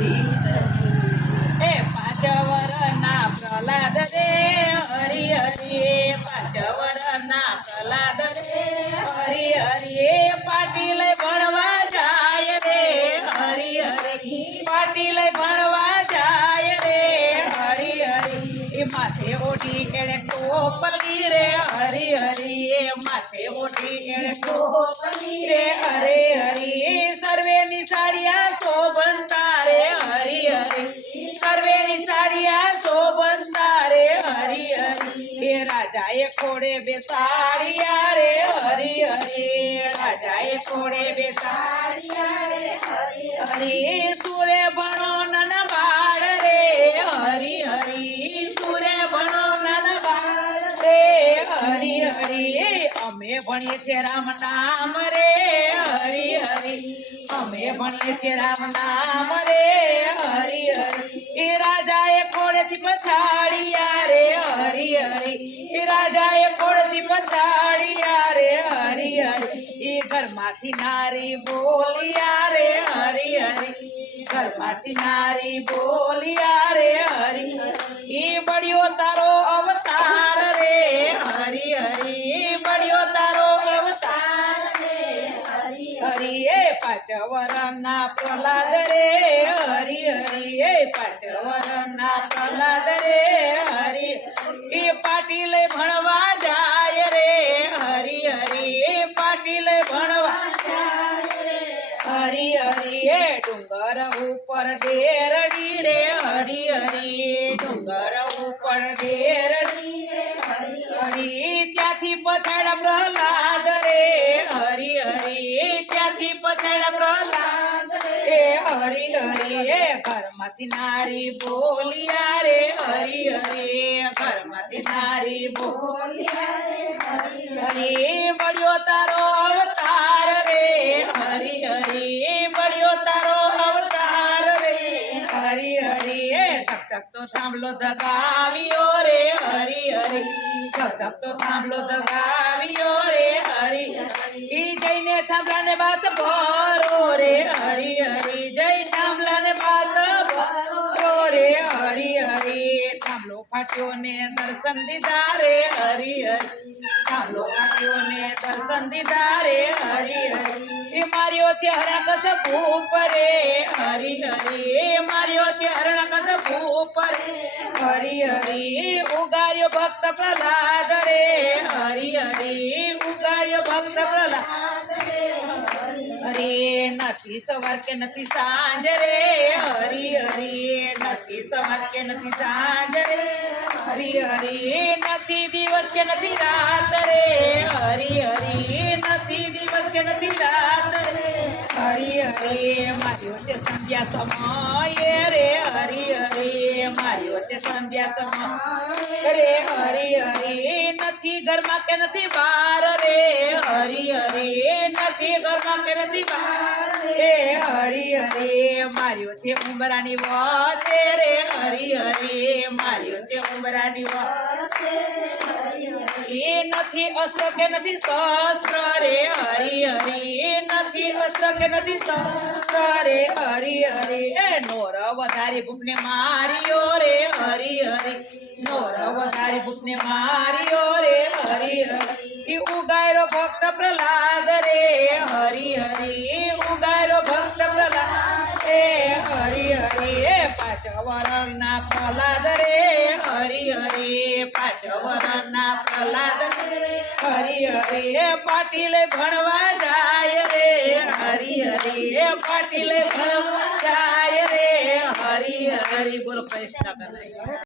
हे पाचवरना प्रल्हाद रे हरी हरी पाचवरना प्रल्हाद रे हरी हरी पाटील भणवा जाय रे हरी हरी पाटील भणवा जाय रे हरी हरी माथे ओढी खेळ टोपली रे રાજાએ ખોડે બેસાડિયા રે, હરી હરી. રાજાએ ખોડે બેસાડિયા રે, હરી હરી. સુરે ભણો નન બાળ રે, હરી હરી. સુરે ભણો નન બાળ રે, હરી હરી. અમે ભણીએ છે રામ નામ રે, હરી હરી. અમે ભણીએ છે રામ નામ રે ઘરમાંથી નારી બોલિયા રે હરી હરી ઘરમાંથી નારી બોલિયા રે હરી હરી એ બળ્યો તારો અવતાર રે હરી હરી બળ્યો તારો અવતાર હરી એ પાંચ વરણના પ્રહલાદ રે હરી હરી એ પાંચ વરણના પ્રહલાદ રે હરી એ પાટીલ ભણવા ડુંગર ઉપર ડેરડી રે હરી હરી, ડુંગર ઉપર ડેરડી રે હરી હરી, ત્યાંથી પછાડ પ્રહલાદ રે હરી હરી, ત્યાંથી પછાડ પ્રહલાદ રે હરી હરી, એ ઘરમાંથી નારી બોલિયા રે હરી હરી, ઘરમાંથી નારી બોલિયા રે હરી હરી મળ્યો તારો ધક ધક થાંભલો ધગાવ્યો રે, હરી હરી. ધકતો થાંભલો ધગાવ્યો રે, હરી ઈ જઈને થાંભલાને બાત ભરો રે, હરી હરી. જય થાંભલાને બાત ભરો રે, હરી હરી. થાંભલો ફાટ્યો ને દર્શન દીધા રે, હરી હરી. થાંભલો ફાટ્યો ને દર્શન દીધા રે, હરી હરી. માર્યો છે હરકસ ભૂપ રે હરી હરી એ માર્યો છે હરણકસ ભૂપ રે હરી હરી ઉગાર્યો ભક્ત પ્રહલાદ રે હરી હરી ઉગાર્યો ભક્ત પ્રહલાદ રે અરે નથી સવાર કે નથી સાંજ રે હરી હરી નથી સવાર કે નથી સાંજ રે હરી હરી નથી દિવસ કે નથી રાત છે સંધ્યા સમય રે, હરી હરી. માર્યો છે સંધ્યા સમય રે, હરી હરી. નથી ઘરમાં કે નથી બાર રે, હરી હરી. નથી ઘરમાં કે નથી બાર રે, હરી હરી. માર્યો છે ઉંબરાની વચ્ચે રે, હરી હરી. માર્યો છે ઉંબરાની વચ્ચે એ નથી અસ્ત્ર કે નથી શસ્ત્ર રે હરી હરી નથી અસ્ત્ર કે નથી શસ્ત્ર રે હરી હરી એ નોર વધારી ભૂપને માર્યો રે હરી હરી નોર વધારી ભૂપને માર્યો રે હરી હરી ઈ ઉગાયરો ભક્ત પ્રહલાદ રે હરી હરી ઉગાયરો ભક્ત પ્રહલાદ રે હરી હરી એ પાંચ વરણના પ્રહલાદ રે હરી હરી પાંચ વરણના પ્રહલાદ રે હરી હરી એ પાટીલ ભણવા જાય રે હરી હરી એ પાટીલ ભણવા જાય રે હરી હરી બોલો કૃષ્ણ કનૈયા